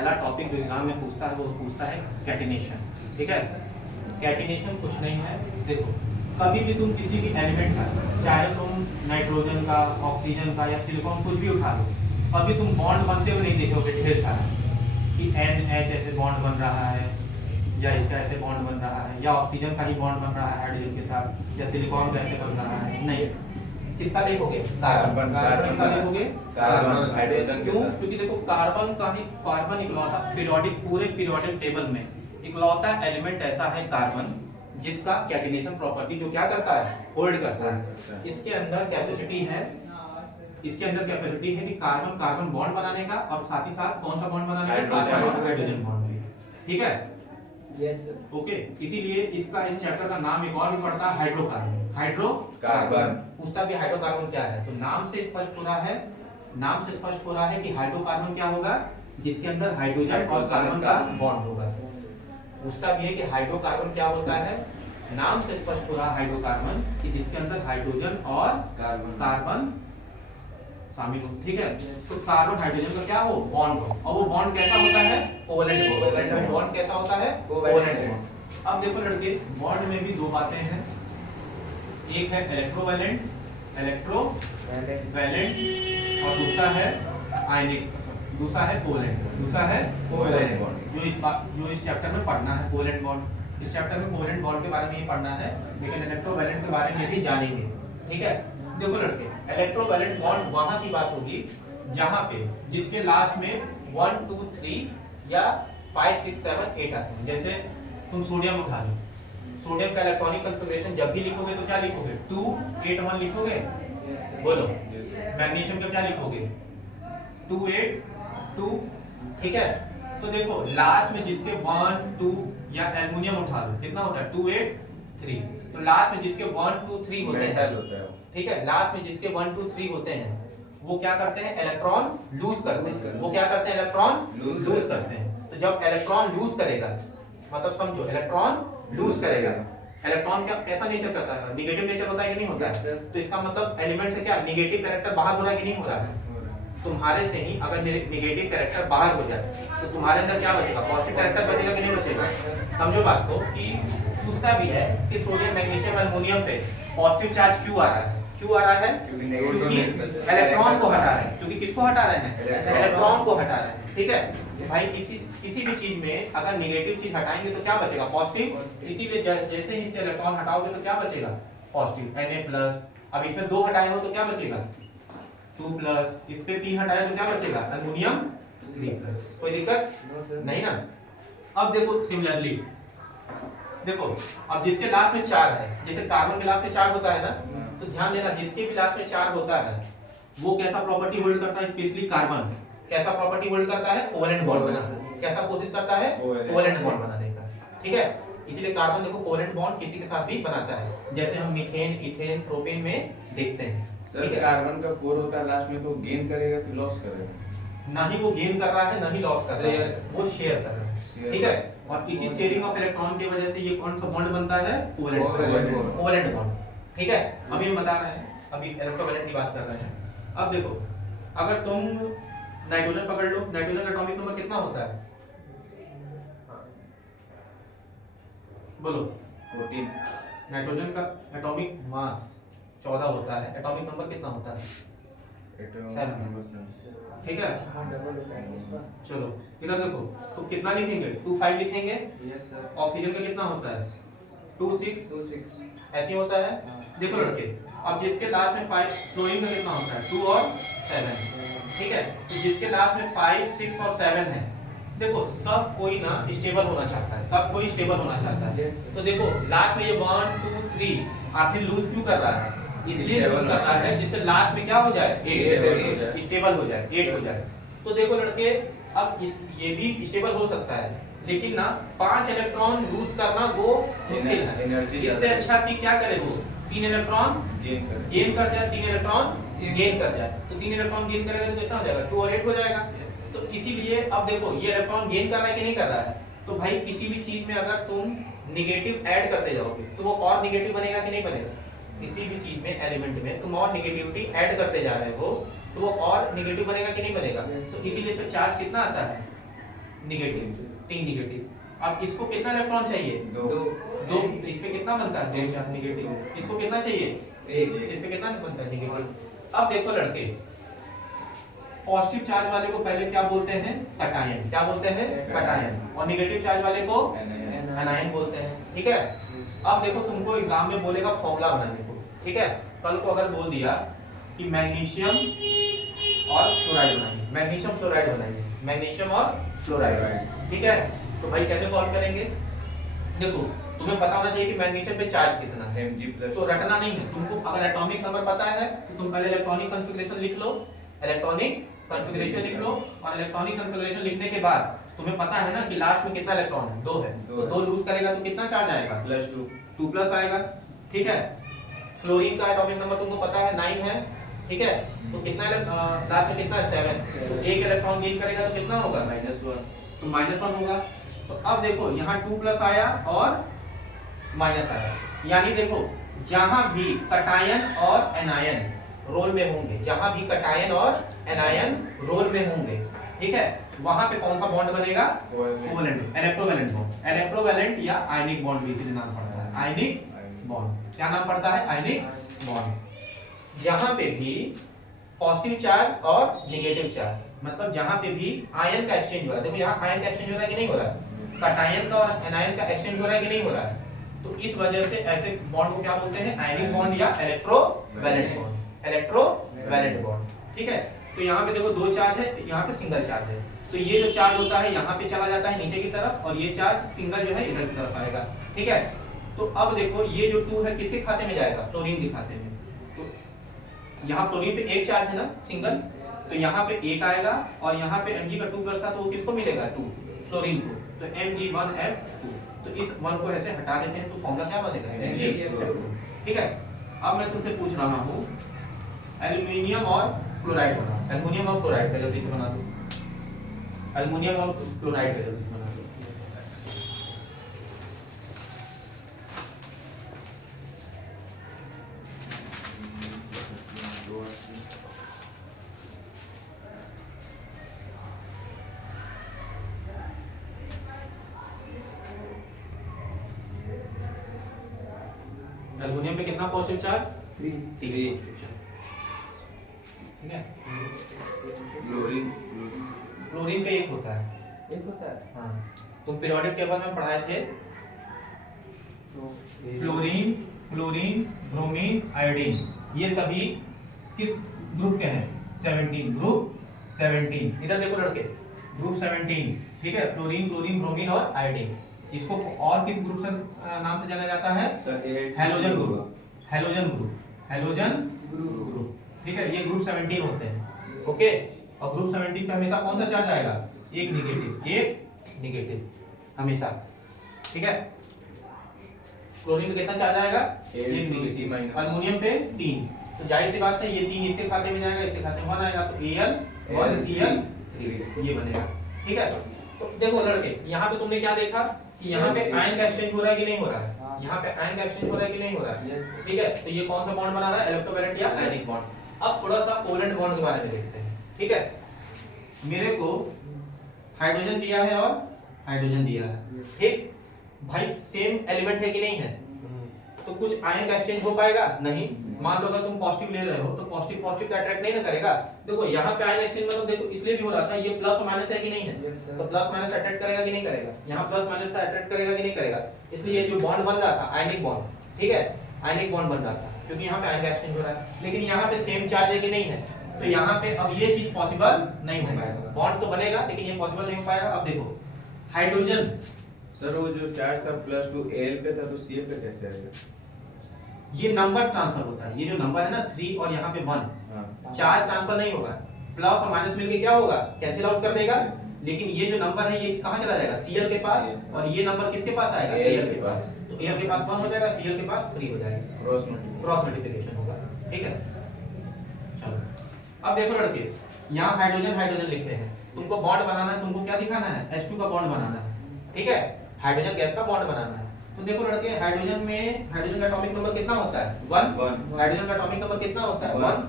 पहला टॉपिक जो एग्जाम में पूछता है वो पूछता है कैटिनेशन। ठीक है, कैटिनेशन कुछ नहीं है, देखो कभी भी तुम किसी भी एलिमेंट का, चाहे तुम नाइट्रोजन का, ऑक्सीजन का या सिलिकॉन कुछ भी उठा लो, कभी तुम बॉन्ड बनते हुए नहीं देखोगे ढेर सारा कि NH ऐसे बॉन्ड बन रहा है या इसका ऐसे बॉन्ड बन रहा है या ऑक्सीजन का ही बॉन्ड बन रहा है हाइड्रोजन के साथ या सिलिकॉन का ऐसे बन रहा है, नहीं। किसका देखोगे? कार्बन। किसका देखोगे? कार्बन हाइड्रोजन के साथ। क्योंकि देखो कार्बन का ही, कार्बन इकलौता पीरियोडिक, पूरे पीरियोडिक टेबल में इकलौता एलिमेंट ऐसा है कार्बन जिसका कैटिनेशन प्रॉपर्टी जो क्या करता है, होल्ड करता है। इसके अंदर कैपेसिटी है, इसके अंदर कैपेसिटी है कि कार्बन कार्बन बॉन्ड बनाने का और साथ ही साथ कौन सा बॉन्ड बनाने का, कार्बन और हाइड्रोजन बॉन्ड भी। ठीक है, यस सर। ओके, इसीलिए इसका इस चैप्टर का नाम एक और भी पड़ता है हाइड्रोकार्बन। हाइड्रोकार्बन पूछता भी हाइड्रोकार्बन क्या है, तो नाम से स्पष्ट हो रहा है, नाम से स्पष्ट हो रहा है कि हाइड्रोकार्बन क्या होगा, जिसके अंदर हाइड्रोजन और कार्बन का बॉन्ड होगा। पूछता भी है कि हाइड्रोकार्बन क्या होता है, नाम से स्पष्ट हो रहा है हाइड्रोकार्बन कि जिसके अंदर हाइड्रोजन और कार्बन शामिल हो। ठीक है, तो कार्बन हाइड्रोजन का क्या हो, बॉन्ड हो, और वो बॉन्ड कैसा होता है, कोवैलेंट बॉन्ड। बॉन्ड कैसा होता है, कोवैलेंट बॉन्ड। अब देखो लड़के, बॉन्ड में भी दो बातें हैं, एक है इलेक्ट्रोवैलेंट, और दूसरा है आयनिक, दूसरा है कोवैलेंट, दूसरा है कोवैलेंट बॉन्ड। जो इस चैप्टर में पढ़ना है कोवैलेंट बॉन्ड, इस चैप्टर में कोवैलेंट बॉन्ड के बारे में ही पढ़ना है, लेकिन इलेक्ट्रोवैलेंट के बारे में भी जानेंगे। ठीक है, देखो लड़के, इलेक्ट्रोवैलेंट बॉन्ड वहां की बात होगी जहां पे जिसके लास्ट में 1 2 3 या 5 6 7 8 आते हैं। जैसे तुम सोडियम उठा लो, सोडियम का इलेक्ट्रॉनिक कॉन्फ़िगरेशन जब भी लिखोगे तो क्या लिखोगे, 2 8 1 लिखोगे, बोलो। मैग्नीशियम का क्या लिखोगे, 2 8 2। ठीक है, तो देखो लास्ट में जिसके 1 2 या एल्युमिनियम उठा लो, कितना होता है, 2 8 3, तो लास्ट में जिसके 1 2 3 होते हैं, ठीक है, लास्ट में जिसके 1 2 3 होते हैं वो क्या करते हैं, इलेक्ट्रॉन लूज करते हैं। वो क्या करते हैं, इलेक्ट्रॉन लूज करते हैं। तो जब इलेक्ट्रॉन लूज करेगा, मतलब समझो इलेक्ट्रॉन लूज करेगा, इलेक्ट्रॉन का कैसा नेचर करता है, नेगेटिव नेचर होता है कि नहीं होता है, तो इसका मतलब एलिमेंट से क्या नेगेटिव कैरेक्टर बाहर हो रहा है कि नहीं हो रहा है। तुम्हारे से ही अगर नेगेटिव कैरेक्टर बाहर हो जाए तो तुम्हारे अंदर क्या बचेगा, पॉजिटिव कैरेक्टर बचेगा कि नहीं बचेगा। समझो बात को, कि पूछता भी है कि सोडियम मैग्नीशियम एल्युमिनियम पे पॉजिटिव चार्ज क्यों आ रहा है, क्यों आ रहा है, क्योंकि इलेक्ट्रॉन को हटा रहे हैं। क्योंकि किसको हटा रहे हैं, इलेक्ट्रॉन को हटा रहे हैं। ठीक है, भाई किसी भी चीज में अगर नेगेटिव चीज हटाएंगे तो क्या बचेगा, पॉजिटिव। इसीलिए जैसे ही इससे इलेक्ट्रॉन हटाओगे तो क्या बचेगा, पॉजिटिव Na+। अब इसमें 2 हटाए हो तो क्या बचेगा, 2+। इस पे 3 हटाए तो क्या बचेगा, एल्युमिनियम 3+। कोई दिक्कत नहीं ना। अब देखो सिमिलरली, देखो अब जिसके लास्ट में 4 है, जैसे कार्बन के लास्ट में 4 होता है ना, तो ध्यान देना जिसके भी लास्ट में 4 होता है वो कैसा प्रॉपर्टी होल्ड करता है, स्पेशली कार्बन कैसा प्रॉपर्टी होल्ड करता है, कोवैलेंट बॉन्ड बनाने का। कैसा कोशिश करता है, कोवैलेंट बॉन्ड बनाने का। ठीक है, इसीलिए कार्बन देखो कोवैलेंट बॉन्ड किसी के साथ भी बनाता है, जैसे हम मीथेन इथेन प्रोपेन में देखते हैं। सर कार्बन का 4 होता है लास्ट में, तो गेन करेगा कि लॉस करेगा, ना ही वो गेन कर रहा है ना ही लॉस कर रहा है, वो शेयर कर रहा है। ठीक है, और इसी शेयरिंग ऑफ इलेक्ट्रॉन की वजह से ये कौन सा बॉन्ड बनता है, कोवैलेंट बॉन्ड। ठीक है, अभी हम बता रहे हैं, अभी इलेक्ट्रोवैलेंट की बात कर रहे हैं। अब देखो अगर तुम नाइट्रोजन पकड़ लो, नाइट्रोजन का एटॉमिक नंबर कितना होता है, बोलो 14। नाइट्रोजन का एटॉमिक मास 14 होता है, एटॉमिक नंबर कितना होता है, 7। ठीक है, चलो इधर देखो, तो कितना लिखेंगे, 2 5 लिखेंगे। ऑक्सीजन का कितना होता है, 2 6 ऐसे होता है। देखो लड़के, अब जिसके लास्ट में 5, फ्लोरीन का कितना होता है, 2 और 7। ठीक है, तो जिसके लास्ट में 5 6 और 7 है, देखो सब कोई ना स्टेबल होना चाहता है, सब कोई स्टेबल होना चाहता है। तो देखो लास्ट में ये 1 2 3 आखिर लूज क्यों कर रहा है, इसलिए लूज कर रहा है जिससे लास्ट में क्या हो जाए, 8 स्टेबल हो जाए, 8 हो जाए। तो देखो लड़के, अब ये भी स्टेबल हो सकता है, लेकिन ना 5 इलेक्ट्रॉन लूज करना वो मुश्किल है। इससे अच्छा कि क्या करे, वो 3 इलेक्ट्रॉन गेन कर जाए, 3 इलेक्ट्रॉन गेन कर जाए। तो 3 इलेक्ट्रॉन गेन करेगा तो कितना हो जाएगा, 2 और 8 हो जाएगा। तो इसीलिए अब देखो ये इलेक्ट्रॉन गेन कर रहा है कि नहीं कर रहा है, तो भाई किसी भी चीज में अगर तुम नेगेटिव ऐड करते जाओगे तो वो और नेगेटिव बनेगा कि नहीं बनेगा। किसी भी चीज में एलिमेंट में तुम और नेगेटिविटी ऐड करते जा रहे हो तो वो और नेगेटिव बनेगा कि नहीं बनेगा। तो इसीलिए इसमें चार्ज कितना आता है, निगेटिव, 3 निगेटिव। अब इसको कितना इलेक्ट्रॉन चाहिए? 2 2। तो इस पे कितना बनता है? 2 चार्ज निगेटिव। इसको कितना चाहिए? 1। इस पे कितना बनता है? निगेटिव। अब देखो लड़के, पॉजिटिव चार्ज वाले को पहले क्या बोलते हैं? कैटायन। क्या बोलते हैं? कैटायन। और नेगेटिव चार्ज वाले को एनायन बोलते हैं। ठीक है। अब देखो तुमको एग्जाम में बोलेगा फॉर्मूला बनाने को। ठीक है। कल को अगर बोल दिया कि मैग्नीशियम और फ्लोराइड बनाइए, मैग्नीशियम फ्लोराइड बनाइए, मैग्नीशियम और फ्लोराइड। ठीक है। तो भाई कैसे सॉल्व करेंगे? देखो तुम्हें पता होना चाहिए कि मैग्नीशियम पे चार्ज कितना है। Mg+। तो रटना नहीं है तुमको। अगर एटॉमिक नंबर पता है तो तुम पहले इलेक्ट्रॉनिक कॉन्फ़िगरेशन लिख लो, इलेक्ट्रॉनिक कॉन्फ़िगरेशन लिख लो, और इलेक्ट्रॉनिक कॉन्फ़िगरेशन लिखने के बाद तुम्हें पता है ना कि लास्ट में कितना इलेक्ट्रॉन है? 2 है। तो 2 लूज करेगा तो कितना चार्ज आएगा? +2। 2 प्लस आएगा। ठीक है। फ्लोरीन का एटॉमिक नंबर तुमको पता है 9 है। ठीक है। तो कितना लास्ट में कितना है? 7। तो एक इलेक्ट्रॉन गेन करेगा तो कितना होगा? -1। तो -1 होगा। तो अब देखो यहाँ 2 प्लस आया और माइनस आया, यानी देखो जहां भी कैटायन और एनायन रोल में होंगे, जहां भी कैटायन और एनायन रोल में होंगे, ठीक है, वहां पे कौन सा बॉन्ड बनेगा? Covalent, electrovalent bond. इलेक्ट्रोवैलेंट या आयनिक बॉन्ड भी इसीलिए नाम पड़ता है, आयनिक बॉन्ड। क्या नाम पड़ता है? Ionic bond. जहां पे भी पॉजिटिव चार्ज और नेगेटिव चार्ज, मतलब जहां पे भी आयन का एक्सचेंज हो रहा है। देखो यहाँ आयन का एक्सचेंज हो रहा है कि नहीं हो रहा है? कैटायन का और एनायन का एक्सचेंज हो रहा है कि नहीं हो रहा है? तो इस वजह से ऐसे बॉन्ड को क्या बोलते हैं? आयनिक बॉन्ड या इलेक्ट्रोवैलेंट बॉन्ड। Electrovalent bond. ठीक है। तो यहाँ पे देखो 2 चार्ज है, यहाँ पे सिंगल चार्ज है। तो ये जो चार्ज होता है यहाँ पे चला जाता है नीचे की तरफ, और ये चार्ज सिंगल जो है इधर की तरफ आएगा। ठीक है। तो अब देखो ये जो 2 है किसके खाते में जाएगा? फ्लोरीन के खाते में। तो यहाँ फ्लोरीन पे एक चार्ज है ना, सिंगल, तो यहाँ पे 1 आएगा, और यहाँ पे Mg का 2 प्लस था तो वो किसको मिलेगा? 2, फ्लोरीन को। तो Mg1F2। तो इस 1 को ऐसे हटा देते हैं तो फॉर्मूला क्या बनेगा? Mg2। ठीक है। अब मैं तुमसे पूछ रहा हूँ एल्युमिनियम और क्लोराइड बना। एल्युमिनियम और क्लोराइड का जल्दी से बना दो। एल्युमिनियम और क्लोराइड का जल्दी से बना दो। एल्युमिनियम पे कितना पॉजिटिव चार्ज? 3। ठीक है। क्लोरीन पे 1 होता है। 1 होता है। हाँ, तुम पीरियोडिक टेबल में पढ़ाए थे। तो फ्लोरीन, क्लोरीन, ब्रोमीन, आयोडीन, ये सभी किस ग्रुप के हैं? 17। ग्रुप 17। इधर देखो लड़के, ग्रुप 17। ठीक है। फ्लोरीन, क्लोरीन, ब्रोमीन और आयोडीन। इसको और किस ग्रुप से नाम से जाना जाता है? Halogen group. Halogen group. Halogen group. ठीक है। ये ग्रुप 17 होते हैं। ओके। और ग्रुप 17 पे हमेशा कौन सा चार्ज आएगा? एक निगेटिव, एक निगेटिव हमेशा। ठीक है। क्लोरीन पे कितना चार्ज आएगा? एक निगेटिव। अल्युमिनियम पे 3। तो जाहिर सी बात है ये 3 इसके खाते में जाएगा, इसके खाते में 1 आएगा, तो Al और Cl3 ये बनेगा। ठीक है। तो देखो लड़के, यहाँ पे तुमने क्या देखा कि यहाँ पे आयन का एक्सचेंज हो रहा है कि नहीं हो रहा है? यहाँ पे आयन का एक्सचेंज हो रहा है कि नहीं हो रहा है? ठीक है। तो ये कौन सा बॉन्ड बना रहा है? इलेक्ट्रोवैलेंट या आयनिक बॉन्ड। अब थोड़ा सा कोवेलेंट बॉन्ड के बारे में देखते हैं। ठीक है। मेरे को हाइड्रोजन दिया है और हाइड्रोजन दिया है। ठीक भाई, सेम एलिमेंट है कि नहीं है? तो कुछ आयन का एक्सचेंज हो पाएगा? नहीं। मान लो अगर तुम पॉजिटिव ले रहे हो तो पॉजिटिव पॉजिटिव का अट्रैक्ट नहीं ना करेगा। देखो यहाँ पे आयन एक्सचेंज मतलब देखो इसलिए भी हो रहा था, ये प्लस और माइनस है कि नहीं है? तो प्लस माइनस अट्रैक्ट करेगा कि नहीं करेगा? यहाँ प्लस माइनस का अट्रैक्ट करेगा कि नहीं करेगा? इसलिए जो बॉन्ड बन रहा था आयनिक बॉन्ड, ठीक है, आयनिक बॉन्ड बन रहा था क्योंकि यहाँ पे आयन का एक्सचेंज हो रहा है। लेकिन यहाँ पे सेम चार्ज है कि नहीं है? तो यहाँ पे अब ये चीज पॉसिबल नहीं हो पाएगा। बॉन्ड तो बनेगा लेकिन ये पॉसिबल नहीं हो पाएगा। अब देखो हाइड्रोजन, सर वो जो चार्ज था +2 Al पे था तो Cl पे कैसे आएगा? ये नंबर ट्रांसफर होता है। ये जो नंबर है ना 3 और यहाँ पे 1, चार्ज ट्रांसफर नहीं होगा। प्लस और माइनस मिलके क्या होगा? कैंसिल आउट कर देगा। लेकिन ये जो नंबर है ये कहाँ चला जाएगा? Cl के पास, और ये नंबर किसके पास आएगा? Al के पास। तो Al के पास 1 हो जाएगा, Cl के पास 3 हो जाएगा। क्रॉस मल्टीप्लिकेशन होगा। ठीक है। चलो अब देखो लड़के, यहाँ हाइड्रोजन हाइड्रोजन लिखे हैं। तुमको बॉन्ड बनाना है, तुमको क्या दिखाना है? H2 का बॉन्ड बनाना है। ठीक है। हाइड्रोजन गैस का बॉन्ड बनाना है। तो देखो लड़के, हाइड्रोजन में हाइड्रोजन का एटॉमिक नंबर कितना होता है? 1। हाइड्रोजन का एटॉमिक नंबर कितना होता है? 1।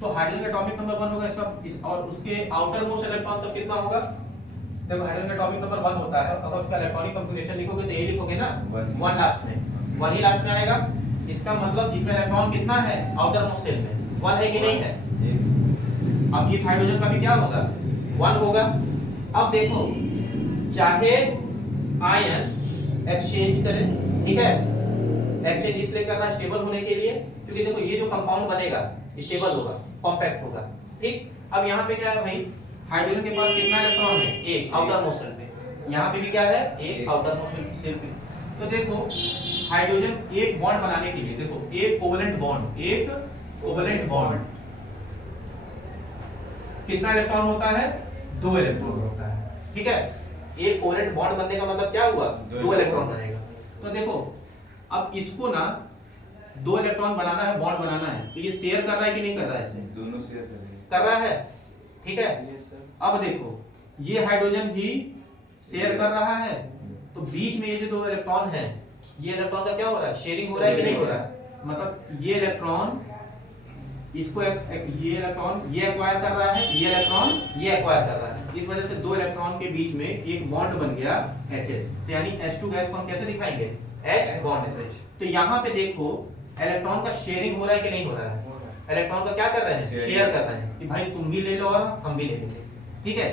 तो हाइड्रोजन का एटॉमिक नंबर 1 होगा इसका और उसके आउटर मोस्ट इलेक्ट्रॉन तक कितना होगा? देखो हाइड्रोजन का एटॉमिक नंबर 1 होता है, अगर उसका इलेक्ट्रॉनिक कॉन्फ़िगरेशन लिखोगे तो ये लिखोगे ना, 1 लास्ट में, 1 ही लास्ट में आएगा। इसका मतलब इसमें इलेक्ट्रॉन कितना है आउटर मोस्ट शेल में, 1 है कि नहीं है। अब इस हाइड्रोजन का भी क्या होगा, 1 होगा। अब देखो चाहे आयन एक्सचेंज करें, ठीक है, एक्सचेंज इसलिए करना स्टेबल होने के लिए, क्योंकि देखो ये जो कंपाउंड बनेगा स्टेबल होगा, कॉम्पैक्ट होगा, ठीक। अब यहाँ पे क्या है भाई, हाइड्रोजन के पास कितना इलेक्ट्रॉन है, एक आउटर मोस्ट शेल पे, यहाँ पे भी क्या है, एक आउटर मोस्ट शेल पे। तो देखो हाइड्रोजन एक बॉन्ड बनाने के लिए, देखो एक कोवेलेंट बॉन्ड, एक कोवेलेंट बॉन्ड कितना इलेक्ट्रॉन होता है, 2 इलेक्ट्रॉन होता है, ठीक है। एक कोवेलेंट बॉन्ड बनने का मतलब क्या हुआ, 2 इलेक्ट्रॉन बनेगा। तो देखो अब इसको ना 2 इलेक्ट्रॉन बनाना है, बॉन्ड बनाना है, तो ये शेयर कर रहा है कि नहीं कर रहा है, इससे दोनों शेयर कर रहा है, ठीक है। अब देखो ये हाइड्रोजन भी शेयर कर रहा है, तो बीच में ये जो 2 इलेक्ट्रॉन है, ये इलेक्ट्रॉन का क्या हो रहा है, शेयरिंग हो रहा है कि नहीं हो रहा है। मतलब ये इलेक्ट्रॉन इसको ये इलेक्ट्रॉन ये एक्वायर कर रहा है, ये इलेक्ट्रॉन ये एक्वायर कर रहा है, इस वजह से 2 इलेक्ट्रॉन के बीच में एक बॉन्ड बन गया HH। तो यानी H2 गैस को हम कैसे दिखाएंगे, H बॉन्ड से। तो यहाँ पे देखो इलेक्ट्रॉन का शेयरिंग हो रहा है कि नहीं हो रहा है, इलेक्ट्रॉन का क्या कर रहे हैं, शेयर कर रहे हैं, कि भाई तुम भी ले लो और हम भी ले लेंगे, ठीक है।